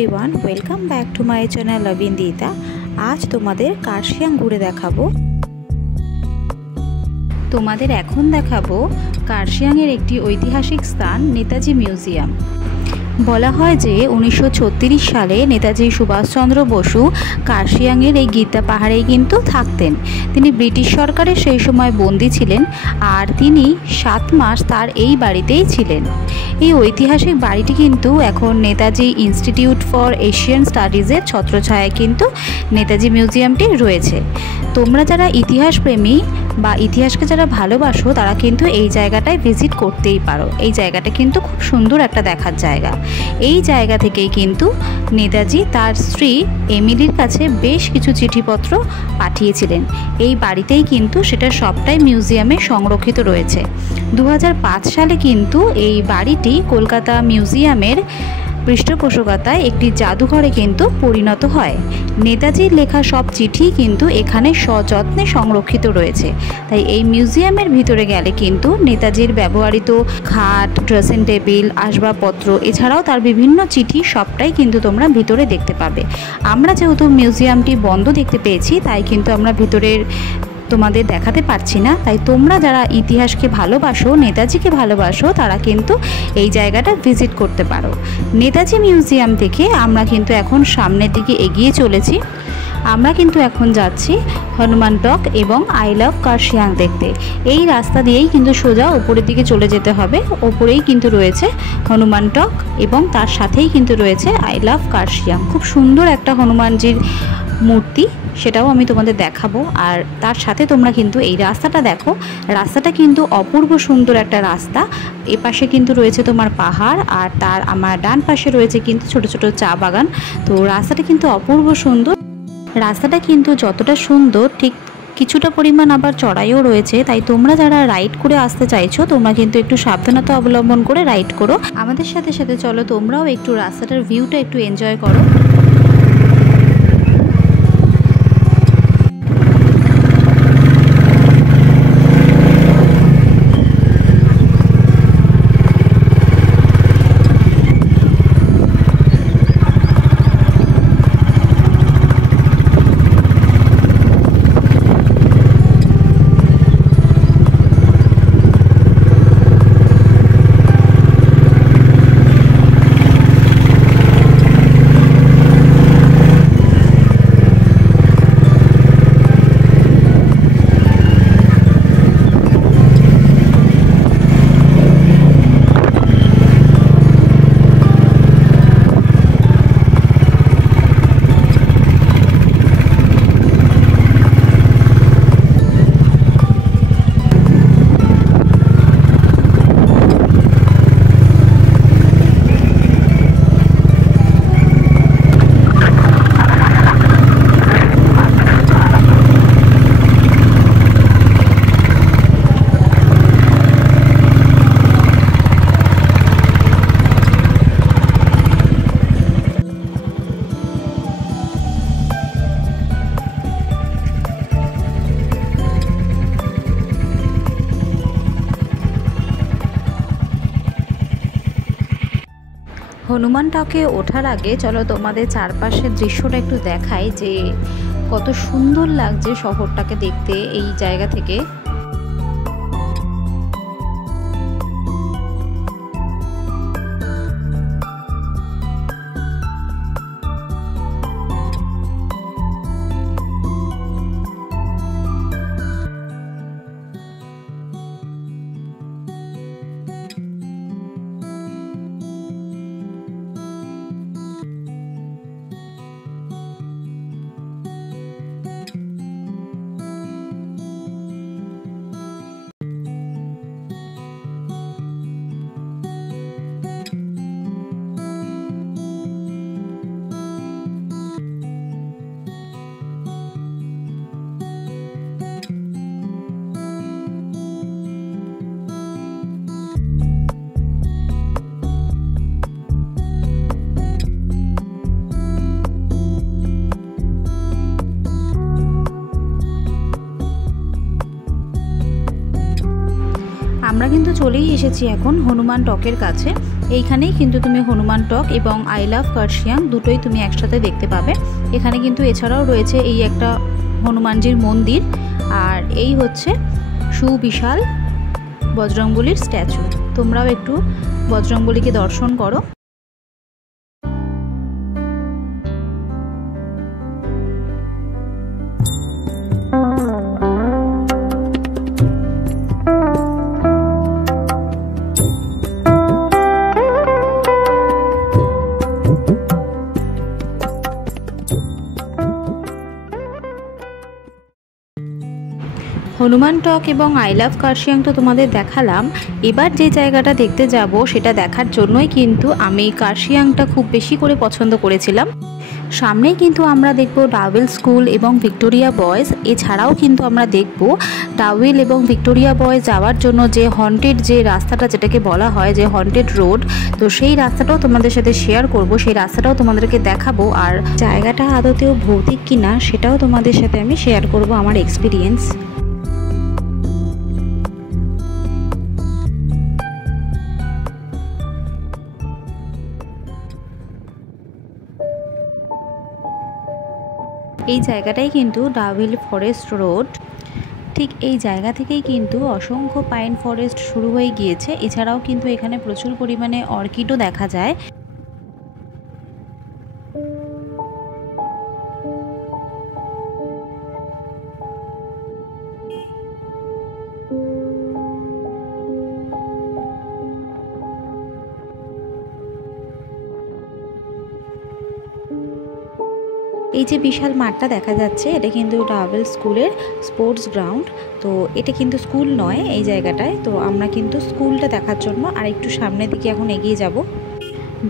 Everyone welcome back to my channel Lavindita. आज तुम्हादेर कार्शियां घुरे देखाबो। तुम्हादेर एखन देखाबो कार्शियांगेर एकटी ऐतिहासिक स्थान नेताजी मिउजियाम। বলা হয় যে 1936 সালে নেতাজি সুভাষচন্দ্র বসু কার্শিয়াংয়ের এই গীতা পাহাড়েই কিন্তু থাকতেন। তিনি ব্রিটিশ সরকারের সেই সময় বন্দী ছিলেন আর তিনি 7 মাস তার এই বাড়িতেই ছিলেন। এই ঐতিহাসিক বাড়িটি কিন্তু এখন নেতাজি ইনস্টিটিউট ফর এশিয়ান স্টাডিজের ছত্রছায়ায় কিন্তু নেতাজি মিউজিয়ামটি রয়েছে। তোমরা যারা ইতিহাস প্রেমী বা ইতিহাসকে যারা ভালোবাসো তারা কিন্তু এই জায়গাটায় ভিজিট করতেই পারো। এই জায়গাটা কিন্তু খুব সুন্দর একটা দেখার জায়গা। এই জায়গা থেকেই কিন্তু নেতাজি তার স্ত্রী এমিলির কাছে বেশ কিছু চিঠিপত্র পাঠিয়েছিলেন। এই বাড়িতেই কিন্তু সেটা সবটাই মিউজিয়ামে সংরক্ষিত রয়েছে। 2005 সালে কিন্তু এই বাড়িটি কলকাতা মিউজিয়ামের পৃষ্ঠপোষকতায় একটি জাদুঘরে কিন্তু পরিণত হয়। নেতাজির লেখা সব চিঠি কিন্তু এখানে সযত্নে সংরক্ষিত রয়েছে। তাই এই মিউজিয়ামের ভিতরে গেলে কিন্তু নেতাজির ব্যবহৃত খাট, ড্রেসিং টেবিল, আসবাবপত্র এছাড়াও তার বিভিন্ন চিঠি সবটাই কিন্তু তোমরা ভিতরে দেখতে পাবে। আমরা যেহেতু মিউজিয়ামটি বন্ধ দেখতে পেয়েছি তাই কিন্তু আমরা ভিতরের তোমাদের দেখাতে পারছি না। তাই তোমরা যারা ইতিহাসকে ভালোবাসো, নেতাজিকে ভালোবাসো তারা কিন্তু এই জায়গাটা ভিজিট করতে পারো। নেতাজি মিউজিয়াম থেকে আমরা কিন্তু এখন সামনের দিকে এগিয়ে চলেছি। আমরা কিন্তু এখন যাচ্ছি হনুমান টক এবং আই লাভ কার্শিয়াং দেখতে। এই রাস্তা দিয়েই কিন্তু সোজা ওপরের দিকে চলে যেতে হবে। ওপরেই কিন্তু রয়েছে হনুমান টক এবং তার সাথেই কিন্তু রয়েছে আই লাভ কার্শিয়াং। খুব সুন্দর একটা হনুমানজির মূর্তি, সেটাও আমি তোমাদের দেখাবো। আর তার সাথে তোমরা কিন্তু এই রাস্তাটা দেখো, রাস্তাটা কিন্তু অপূর্ব সুন্দর একটা রাস্তা। এপাশে কিন্তু রয়েছে তোমার পাহাড় আর তার আমার ডান পাশে রয়েছে কিন্তু ছোট ছোট চা বাগান। তো রাস্তাটা কিন্তু অপূর্ব সুন্দর। রাস্তাটা কিন্তু যতটা সুন্দর ঠিক কিছুটা পরিমাণ আবার চড়াইও রয়েছে। তাই তোমরা যারা রাইড করে আসতে চাইছো তোমরা কিন্তু একটু সাবধানতা অবলম্বন করে রাইড করো। আমাদের সাথে সাথে চলো তোমরাও একটু রাস্তাটার ভিউটা একটু এনজয় করো। হনুমান টকে ওঠার আগে চলো তোমাদের চারপাশের দৃশ্যটা একটু দেখাই যে কত সুন্দর লাগছে শহরটাকে দেখতে এই জায়গা থেকে। আমরা কিন্তু চলেই এসেছি এখন হনুমান টকের কাছে। এইখানেই কিন্তু তুমি হনুমান টক এবং আই লাভ কার্শিয়াং দুটোই তুমি একসাথে দেখতে পাবে। এখানে কিন্তু এছাড়াও রয়েছে এই একটা হনুমানজির মন্দির, আর এই হচ্ছে সুবিশাল বজরংবলীর স্ট্যাচু। তোমরাও একটু বজরংবলীকে দর্শন করো। হনুমান টক এবং আই লাভ কার্শিয়াং তো তোমাদের দেখালাম। এবার যে জায়গাটা দেখতে যাব সেটা দেখার জন্যই কিন্তু আমি কার্শিয়াংটা খুব বেশি করে পছন্দ করেছিলাম। সামনেই কিন্তু আমরা দেখব ডাউইল স্কুল এবং ভিক্টোরিয়া বয়েজ। এছাড়াও কিন্তু আমরা দেখব ডাউইল এবং ভিক্টোরিয়া বয়েজ যাওয়ার জন্য যে হন্টেড যে রাস্তাটা, যেটাকে বলা হয় যে হন্টেড রোড, তো সেই রাস্তাটাও তোমাদের সাথে শেয়ার করব, সেই রাস্তাটাও তোমাদেরকে দেখাবো। আর জায়গাটা আদতেও ভৌতিক কিনা সেটাও তোমাদের সাথে আমি শেয়ার করব আমার এক্সপিরিয়েন্স। এই জায়গাটাই কিন্তু ডাউইল ফরেস্ট রোড। ঠিক এই জায়গা থেকেই কিন্তু অসংখ্য পাইন ফরেস্ট শুরু হয়ে গিয়েছে। এছাড়াও কিন্তু এখানে প্রচুর পরিমাণে অর্কিডও দেখা যায়। এই যে বিশাল মাঠটা দেখা যাচ্ছে এটা কিন্তু ডাউইল স্কুলের স্পোর্টস গ্রাউন্ড। তো এটা কিন্তু স্কুল নয় এই জায়গাটায়। তো আমরা কিন্তু স্কুলটা দেখার জন্য আর একটু সামনের দিকে এখন এগিয়ে যাব।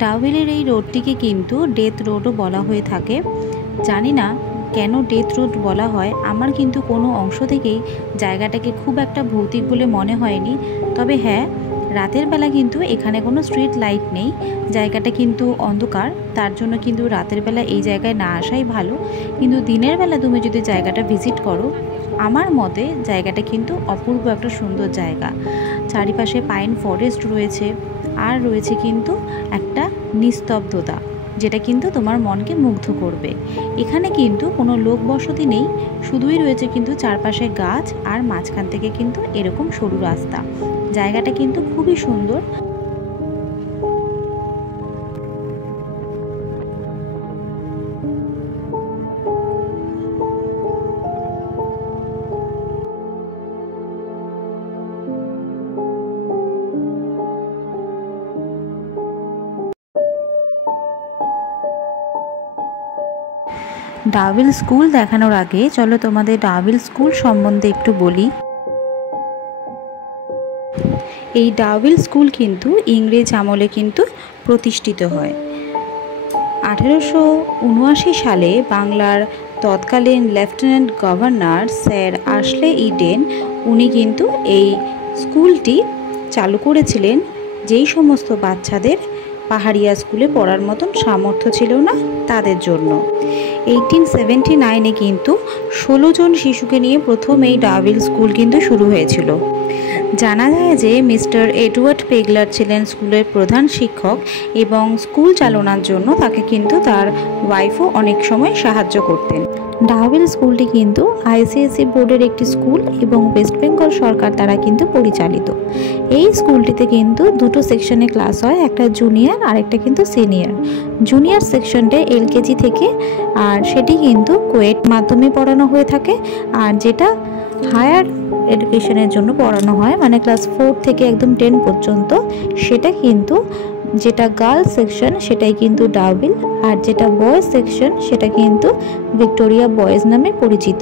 ডাউইলের এই রোডটিকে কিন্তু ডেথ রোডও বলা হয়ে থাকে। জানি না কেন ডেথ রোড বলা হয়, আমার কিন্তু কোনো অংশ থেকেই জায়গাটাকে খুব একটা ভৌতিক বলে মনে হয়নি। তবে হ্যাঁ, রাতের বেলা কিন্তু এখানে কোনো স্ট্রিট লাইট নেই, জায়গাটা কিন্তু অন্ধকার, তার জন্য কিন্তু রাতের বেলা এই জায়গায় না আসাই ভালো। কিন্তু দিনের বেলা তুমি যদি জায়গাটা ভিজিট করো, আমার মতে জায়গাটা কিন্তু অপূর্ব একটা সুন্দর জায়গা। চারিপাশে পাইন ফরেস্ট রয়েছে, আর রয়েছে কিন্তু একটা নিস্তব্ধতা, যেটা কিন্তু তোমার মনকে মুগ্ধ করবে। এখানে কিন্তু কোনো লোক বসতি নেই, শুধুই রয়েছে কিন্তু চারপাশে গাছ, আর মাঝখান থেকে কিন্তু এরকম সরু রাস্তা। জায়গাটা কিন্তু খুবই সুন্দর। ডাউইল স্কুল দেখানোর আগে চলো তোমাদের ডাউইল স্কুল সম্বন্ধে একটু বলি। এই ডাউইল স্কুল কিন্তু ইংরেজ আমলে কিন্তু প্রতিষ্ঠিত হয়। 1879 সালে বাংলার তৎকালীন লেফটেন্যান্ট গভর্নর স্যার আশলে ইডেন উনি কিন্তু এই স্কুলটি চালু করেছিলেন, যেই সমস্ত বাচ্চাদের পাহাড়িয়া স্কুলে পড়ার মতন সামর্থ্য ছিল না তাদের জন্য। 1879-এ কিন্তু 16 জন শিশুকে নিয়ে প্রথম এই ডাউইল স্কুল কিন্তু শুরু হয়েছিল। জানা যায় যে মিস্টার এডওয়ার্ড পেগলার ছিলেন স্কুলের প্রধান শিক্ষক, এবং স্কুল চালানোর জন্য তাকে কিন্তু তার ওয়াইফও অনেক সময় সাহায্য করতেন। ডাউইল স্কুলটি কিন্তু আইসিএসসি বোর্ডের একটি স্কুল এবং ওয়েস্ট বেঙ্গল সরকার দ্বারা কিন্তু পরিচালিত। এই স্কুলটিতে কিন্তু দুটো সেকশনে ক্লাস হয়, একটা জুনিয়র আর একটা কিন্তু সিনিয়র। জুনিয়র সেকশনটা এলকেজি থেকে, আর সেটি কিন্তু কোয়েট মাধ্যমে পড়ানো হয়ে থাকে। আর যেটা হায়ার এডুকেশনের জন্য পড়ানো হয়, মানে ক্লাস 4 থেকে একদম 10 পর্যন্ত, সেটা কিন্তু যেটা গার্লস সেকশন সেটাই কিন্তু ডাউইল, আর যেটা বয়েজ সেকশন সেটা কিন্তু ভিক্টোরিয়া বয়েজ নামে পরিচিত।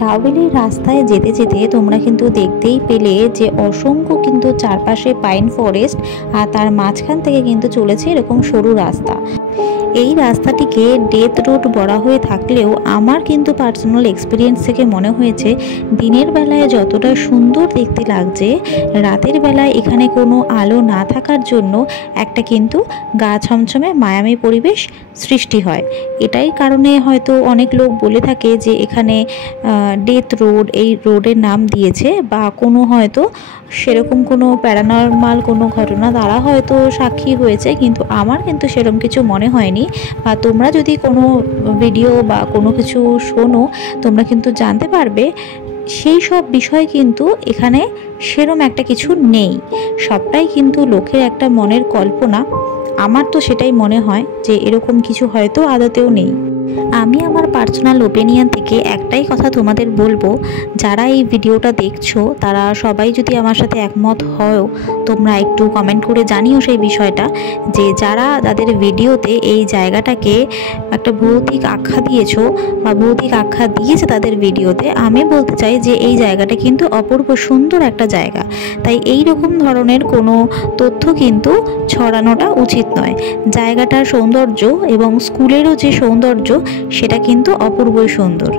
ডাউইলের রাস্তায় যেতে যেতে তোমরা কিন্তু দেখতেই পেলে যে অসংখ্য কিন্তু চারপাশে পাইন ফরেস্ট, আর তার মাঝখান থেকে কিন্তু চলেছে এরকম সরু রাস্তা। এই রাস্তাটিকে ডেথ রোড বলা হয়ে থাকলেও আমার কিন্তু পার্সোনাল এক্সপিরিয়েন্স থেকে মনে হয়েছে দিনের বেলায় যতটা সুন্দর দেখতে লাগছে, রাতের বেলায় এখানে কোনো আলো না থাকার জন্য একটা কিন্তু গা ছমছমে মায়ামী পরিবেশ সৃষ্টি হয়। এটাই কারণে হয়তো অনেক লোক বলে থাকে যে এখানে ডেথ রোড এই রোডের নাম দিয়েছে, বা কোনো হয়তো সেরকম কোনো প্যারানর্মাল কোনো ঘটনা তারা হয়তো সাক্ষী হয়েছে, কিন্তু আমার কিন্তু সেরকম কিছু মনে হয়নি। বা তোমরা যদি কোনো ভিডিও বা কোনো কিছু শোনো, তোমরা কিন্তু জানতে পারবে সেই সব বিষয় কিন্তু এখানে সেরম একটা কিছু নেই, সবটাই কিন্তু লোকের একটা মনের কল্পনা। আমার তো সেটাই মনে হয় যে এরকম কিছু হয়তো আদতেও নেই। আমি আমার পার্সোনাল ওপিনিয়ন থেকে একটাই কথা তোমাদের বলবো, যারা এই ভিডিওটা দেখছো তারা সবাই যদি আমার সাথে একমত হও, তোমরা একটু কমেন্ট করে জানিও সেই বিষয়টা, যে যারা তাদের ভিডিওতে এই জায়গাটাকে একটা ভৌতিক আখ্যা দিয়েছো বা ভৌতিক আখ্যা দিয়েছে তাদের ভিডিওতে, আমি বলতে চাই যে এই জায়গাটা কিন্তু অপূর্ব সুন্দর একটা জায়গা। তাই এই রকম ধরনের কোনো তথ্য কিন্তু ছড়ানোটা উচিত নয়। জায়গাটার সৌন্দর্য এবং স্কুলেরও যে সৌন্দর্য সেটা কিন্তু অপূর্বই সুন্দর।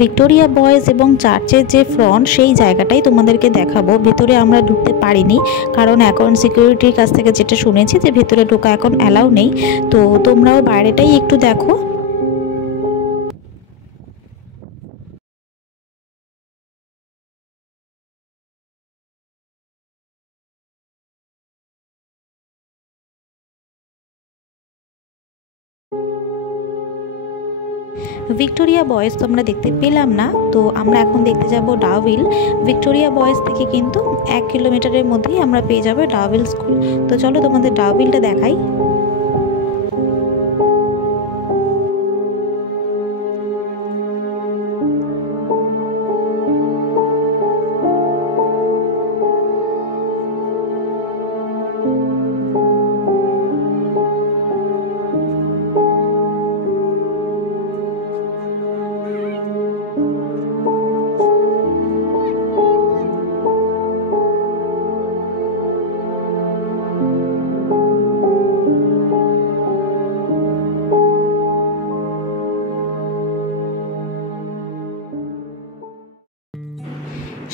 ভিক্টোরিয়া বয়েজ এবং চার্চের যে ফ্রন্ট সেই জায়গাটাই তোমাদেরকে দেখাবো। ভেতরে আমরা ঢুকতে পারিনি, কারণ এখন সিকিউরিটির কাছ থেকে যেটা শুনেছি যে ভেতরে ঢোকা এখন অ্যালাউ নেই। তো তোমরাও বাইরেটাই একটু দেখো। ভিক্টোরিয়া বয়েজ তো আমরা দেখতে পেলাম না, তো আমরা এখন দেখতে যাব ডাউভিল। ভিক্টোরিয়া বয়েজ থেকে কিন্তু 1 কিলোমিটারের মধ্যেই আমরা পেয়ে যাবো ডাউভিল স্কুল। তো চলো তোমাদের ডাউভিলটা দেখাই।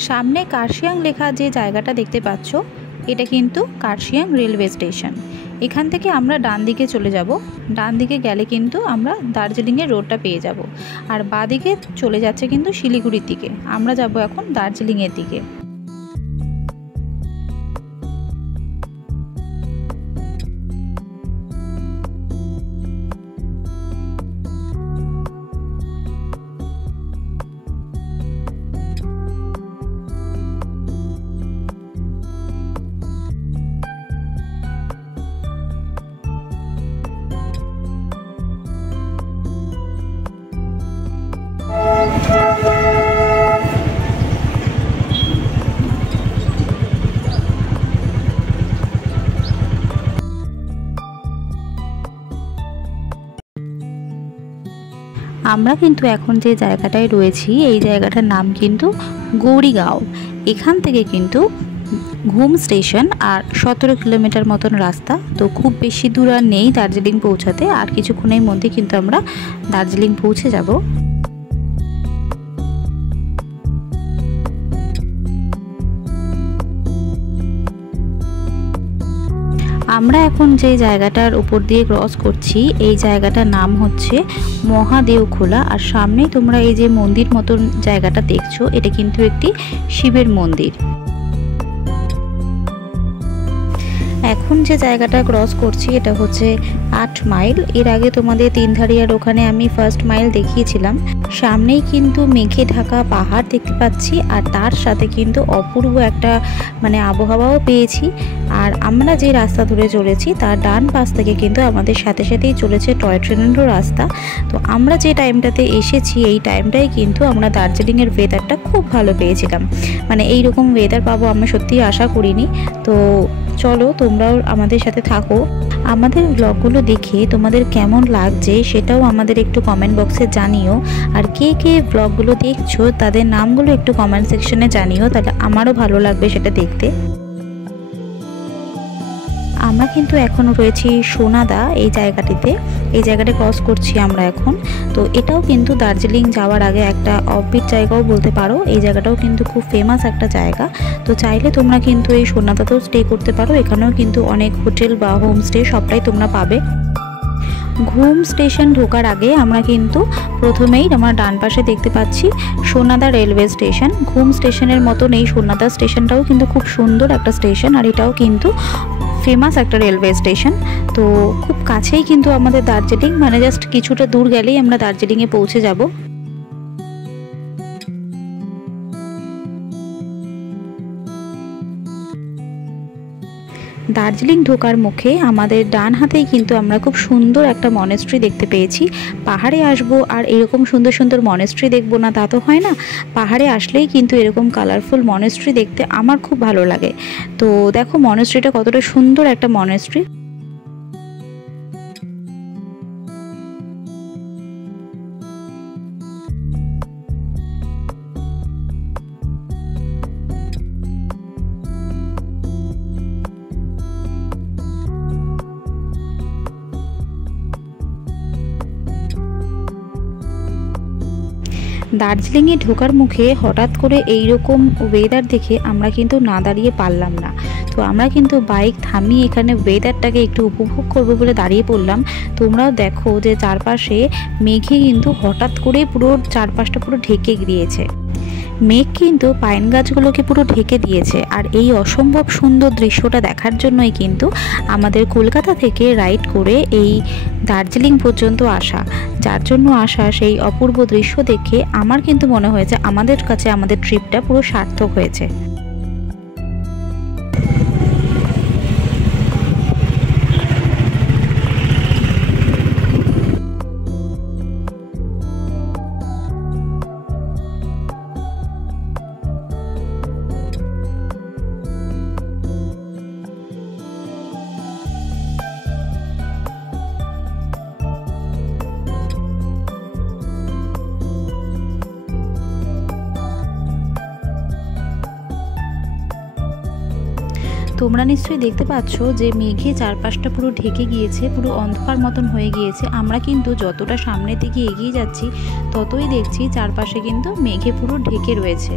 সামনে কার্শিয়াং লেখা যে জায়গাটা দেখতে পাচ্ছ, এটা কিন্তু কার্শিয়াং রেলওয়ে স্টেশন। এখান থেকে আমরা ডান দিকে চলে যাব। ডান দিকে গেলে কিন্তু আমরা দার্জিলিংয়ের রোডটা পেয়ে যাব, আর বাঁ দিকে চলে যাচ্ছে কিন্তু শিলিগুড়ির দিকে। আমরা যাব এখন দার্জিলিংয়ের দিকে। আমরা কিন্তু এখন যে জায়গাটায় রয়েছি এই জায়গাটার নাম কিন্তু গৌরীগাঁও। এখান থেকে কিন্তু ঘুম স্টেশন আর 17 কিলোমিটার মতন রাস্তা। তো খুব বেশি দূর আর নেই দার্জিলিং পৌঁছাতে, আর কিছুক্ষণের মধ্যে কিন্তু আমরা দার্জিলিং পৌঁছে যাব। আমরা এখন যে জায়গাটার উপর দিয়ে ক্রস করছি এই জায়গাটার নাম হচ্ছে মহাদেওখোলা। আর সামনেই তোমরা এই যে মন্দির মতন জায়গাটা দেখছো, এটা কিন্তু একটি শিবের মন্দির। এখন যে জায়গাটা ক্রস করছি এটা হচ্ছে 8 মাইল। এর আগে তোমাদের তিনধারিয়ার ওখানে আমি ফার্স্ট মাইল দেখিয়েছিলাম। সামনেই কিন্তু মেঘে ঢাকা পাহাড় দেখতে পাচ্ছি, আর তার সাথে কিন্তু অপূর্ব একটা আবহাওয়াও পেয়েছি। আর আমরা যে রাস্তা ধরে চলেছি তার ডান পাশ থেকে কিন্তু আমাদের সাথে সাথেই চলেছে টয় ট্রেনেরও রাস্তা। তো আমরা যে টাইমটাতে এসেছি এই টাইমটাই কিন্তু আমরা দার্জিলিংয়ের ওয়েদারটা খুব ভালো পেয়েছিলাম। এইরকম ওয়েদার পাবো আমরা সত্যিই আশা করিনি। তো চলো তোমরাও আমাদের সাথে থাকো। আমাদের ব্লগগুলো দেখে তোমাদের কেমন লাগছে সেটাও আমাদের একটু কমেন্ট বক্সে জানিও। আর কে কে ব্লগগুলো দেখছো তাদের নামগুলো একটু কমেন্ট সেকশনে জানিও, তাহলে আমারও ভালো লাগবে সেটা দেখতে। আমরা কিন্তু এখনও রয়েছি সোনাদা এই জায়গাটিতে, এই জায়গাটা ক্রস করছি আমরা এখন। তো এটাও কিন্তু দার্জিলিং যাওয়ার আগে একটা অফবিট জায়গাও বলতে পারো। এই জায়গাটাও কিন্তু খুব ফেমাস একটা জায়গা। তো চাইলে তোমরা কিন্তু এই সোনাদাতেও স্টে করতে পারো। এখানেও কিন্তু অনেক হোটেল বা হোমস্টে সবটাই তোমরা পাবে। ঘুম স্টেশন ঢোকার আগে আমরা কিন্তু প্রথমেই আমরা ডান পাশে দেখতে পাচ্ছি সোনাদা রেলওয়ে স্টেশন। ঘুম স্টেশনের মতন এই সোনাদা স্টেশনটাও কিন্তু খুব সুন্দর একটা স্টেশন, আর এটাও কিন্তু ফেমাস একটা রেলওয়ে স্টেশন। তো খুব কাছেই কিন্তু আমাদের দার্জিলিং, জাস্ট কিছুটা দূর গেলেই আমরা দার্জিলিংয়ে পৌঁছে যাব। দার্জিলিং ঢোকার মুখে আমাদের ডান হাতেই কিন্তু আমরা খুব সুন্দর একটা মনেস্ট্রি দেখতে পেয়েছি। পাহাড়ে আসবো আর এরকম সুন্দর সুন্দর মনেস্ট্রি দেখবো না তা তো হয় না। পাহাড়ে আসলেই কিন্তু এরকম কালারফুল মনেস্ট্রি দেখতে আমার খুব ভালো লাগে। তো দেখো মনেস্ট্রিটা কতটা সুন্দর একটা মনেস্ট্রি। দার্জিলিংয়ে ঢোকার মুখে হঠাৎ করে এই রকম ওয়েদার দেখে আমরা কিন্তু না দাঁড়িয়ে পারলাম না। তো আমরা কিন্তু বাইক থামিয়ে এখানে ওয়েদারটাকে একটু উপভোগ করবো বলে দাঁড়িয়ে পড়লাম। তোমরাও দেখো যে চারপাশে মেঘে কিন্তু হঠাৎ করে পুরো চারপাশটা পুরো ঢেকে গিয়েছে। মেঘ কিন্তু পাইন গাছগুলোকে পুরো ঢেকে দিয়েছে। আর এই অসম্ভব সুন্দর দৃশ্যটা দেখার জন্যই কিন্তু আমাদের কলকাতা থেকে রাইড করে এই দার্জিলিং পর্যন্ত আসা। যার জন্য আসা সেই অপূর্ব দৃশ্য দেখে আমার কিন্তু মনে হয়েছে আমাদের কাছে আমাদের ট্রিপটা পুরো সার্থক হয়েছে। তোমরা নিশ্চয়ই দেখতে পাচ্ছ যে মেঘে চারপাশটা পুরো ঢেকে গিয়েছে, পুরো অন্ধকার মতন হয়ে গিয়েছে। আমরা কিন্তু যতটা সামনের দিকে এগিয়ে যাচ্ছি ততই দেখছি চারপাশে কিন্তু মেঘে পুরো ঢেকে রয়েছে।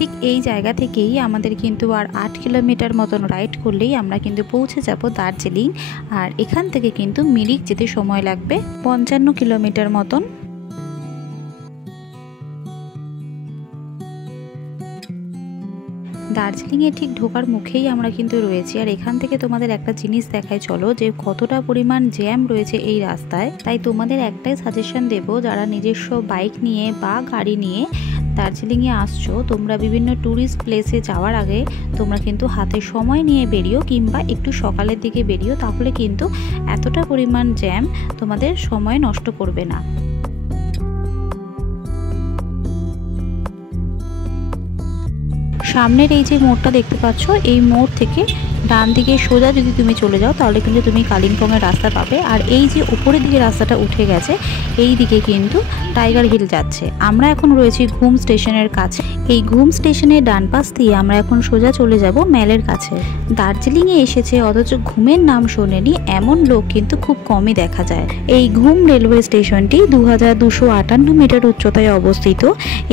ঠিক এই জায়গা থেকেই আমাদের কিন্তু আর 8 কিলোমিটার মতন রাইড করলেই আমরা কিন্তু পৌঁছে যাব দার্জিলিং। আর এখান থেকে কিন্তু মিরিক যেতে সময় লাগবে 55 কিলোমিটার মতন। দার্জিলিংয়ে ঠিক ঢোকার মুখেই আমরা কিন্তু রয়েছি। আর এখান থেকে তোমাদের একটা জিনিস দেখায় চলো যে কতটা পরিমাণ জ্যাম রয়েছে এই রাস্তায়। তাই তোমাদের একটাই সাজেশন দেব, যারা নিজস্ব বাইক নিয়ে বা গাড়ি নিয়ে দার্জিলিংয়ে আসছো, তোমরা বিভিন্ন ট্যুরিস্ট প্লেসে যাওয়ার আগে তোমরা কিন্তু হাতে সময় নিয়ে বেরিও, কিংবা একটু সকালের দিকে বেরিও, তাহলে কিন্তু এতটা পরিমাণ জ্যাম তোমাদের সময় নষ্ট করবে না। সামনের এই যে মোড়টা দেখতে পাচ্ছ, এই মোড় থেকে ডান দিকে সোজা যদি তুমি চলে যাও তাহলে কিন্তু তুমি কালিম্পংয়ের রাস্তা পাবে। আর এই যে উপরের দিকে রাস্তাটা উঠে গেছে এই দিকে কিন্তু টাইগার হিল যাচ্ছে। আমরা এখন রয়েছি ঘুম স্টেশনের কাছে। এই ঘুম স্টেশনের ডান পাশ দিয়ে আমরা এখন সোজা চলে যাব ম্যালের কাছে। দার্জিলিংয়ে এসেছে অথচ ঘুমের নাম শোনেনি এমন লোক কিন্তু খুব কমই দেখা যায়। এই ঘুম রেলওয়ে স্টেশনটি 2258 মিটার উচ্চতায় অবস্থিত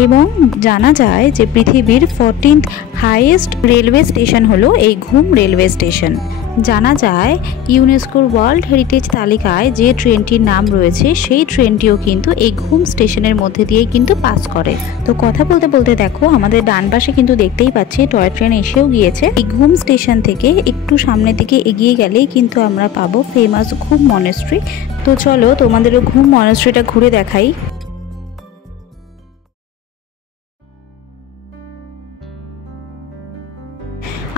এবং জানা যায় যে পৃথিবীর 14th হাইয়েস্ট রেলওয়ে স্টেশন হলো এই ঘুম রেলওয়ে স্টেশন। জানা যায় ইউনেস্কোর ওয়ার্ল্ড হেরিটেজ তালিকায় যে ট্রেনটির নাম রয়েছে সেই ট্রেনটিও কিন্তু এই ঘুম স্টেশনের মধ্যে দিয়েই কিন্তু পাস করে। তো কথা বলতে বলতে দেখো আমাদের ডান পাশে কিন্তু দেখতেই পাচ্ছি টয় ট্রেন এসেও গিয়েছে। এই ঘুম স্টেশন থেকে একটু সামনের দিকে এগিয়ে গেলেই কিন্তু আমরা পাবো ফেমাস ঘুম মনেস্ট্রি। তো চলো তোমাদেরও ঘুম মনেস্ট্রিটা ঘুরে দেখাই।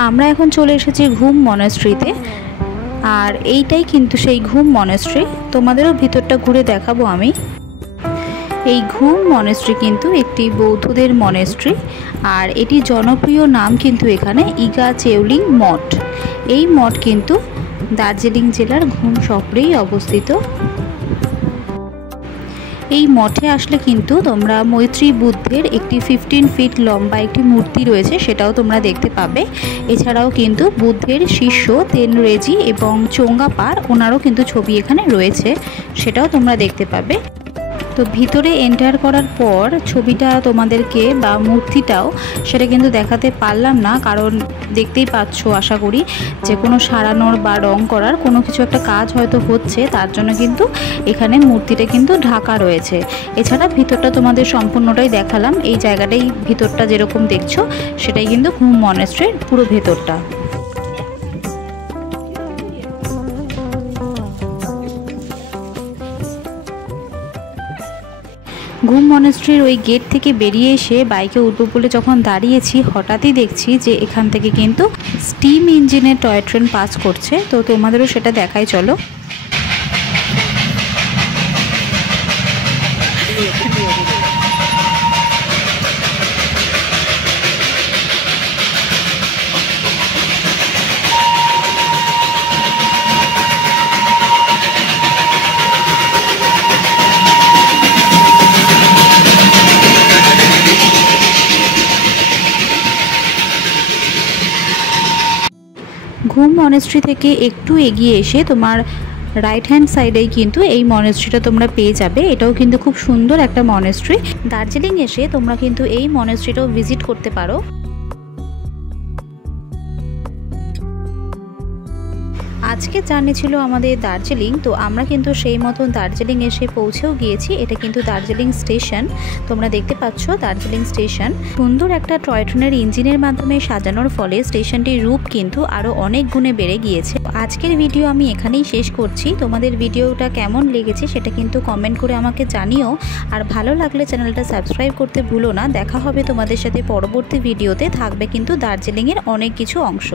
আমরা এখন চলে এসেছি ঘুম মনেস্ট্রিতে, আর এইটাই কিন্তু সেই ঘুম মনেস্ট্রি। তোমাদেরও ভিতরটা ঘুরে দেখাবো আমি। এই ঘুম মনেস্ট্রি কিন্তু একটি বৌদ্ধদের মনেস্ট্রি, আর এটি জনপ্রিয় নাম কিন্তু এখানে ইগা চেউলিং মঠ। এই মঠ কিন্তু দার্জিলিং জেলার ঘুম শহরেই অবস্থিত। এই মঠে আসলে কিন্তু তোমরা মৈত্রী বুদ্ধের একটি 15 ফিট লম্বা একটি মূর্তি রয়েছে সেটাও তোমরা দেখতে পাবে। এছাড়াও কিন্তু বুদ্ধের শিষ্য তেনরেজি এবং চোঙ্গাপার ওনারও কিন্তু ছবি এখানে রয়েছে, সেটাও তোমরা দেখতে পাবে। তো ভিতরে এন্টার করার পর ছবিটা তোমাদেরকে বা মূর্তিটাও সেটা কিন্তু দেখাতে পারলাম না, কারণ দেখতেই পাচ্ছ আশা করি যে কোনো সারানোর বা রং করার কোনো কিছু একটা কাজ হয়তো হচ্ছে, তার জন্য কিন্তু এখানে মূর্তিটা কিন্তু ঢাকা রয়েছে। এছাড়া ভিতরটা তোমাদের সম্পূর্ণটাই দেখালাম। এই জায়গাটাই ভিতরটা যেরকম দেখছো সেটাই কিন্তু ঘুম মনেস্ট্রির পুরো ভেতরটা। ঘুম মনেস্ট্রির ওই গেট থেকে বেরিয়ে এসে বাইকে উঠবো বলে যখন দাঁড়িয়েছি হঠাৎই দেখছি যে এখান থেকে কিন্তু স্টিম ইঞ্জিনের টয় ট্রেন পাস করছে। তো তোমাদেরও সেটা দেখাই চলো। ঘুম মনেস্ট্রি থেকে একটু এগিয়ে এসে তোমার রাইট হ্যান্ড সাইডেই কিন্তু এই মনেস্ট্রিটা তোমরা পেয়ে যাবে। এটাও কিন্তু খুব সুন্দর একটা মনেস্ট্রি। দার্জিলিং এসে তোমরা কিন্তু এই মনেস্ট্রিটাও ভিজিট করতে পারো। আজকে জার্নি ছিল আমাদের দার্জিলিং। তো আমরা কিন্তু সেই মতন দার্জিলিং এসে পৌঁছেও গিয়েছি। এটা কিন্তু দার্জিলিং স্টেশন, তোমরা দেখতে পাচ্ছ দার্জিলিং স্টেশন। সুন্দর একটা টয় ট্রেনের ইঞ্জিনের মাধ্যমে সাজানোর ফলে স্টেশনটির রূপ কিন্তু আরও অনেক গুণে বেড়ে গিয়েছে। আজকের ভিডিও আমি এখানেই শেষ করছি। তোমাদের ভিডিওটা কেমন লেগেছে সেটা কিন্তু কমেন্ট করে আমাকে জানিও, আর ভালো লাগলে চ্যানেলটা সাবস্ক্রাইব করতে ভুলো না। দেখা হবে তোমাদের সাথে পরবর্তী ভিডিওতে। থাকবে কিন্তু দার্জিলিংয়ের অনেক কিছু অংশ।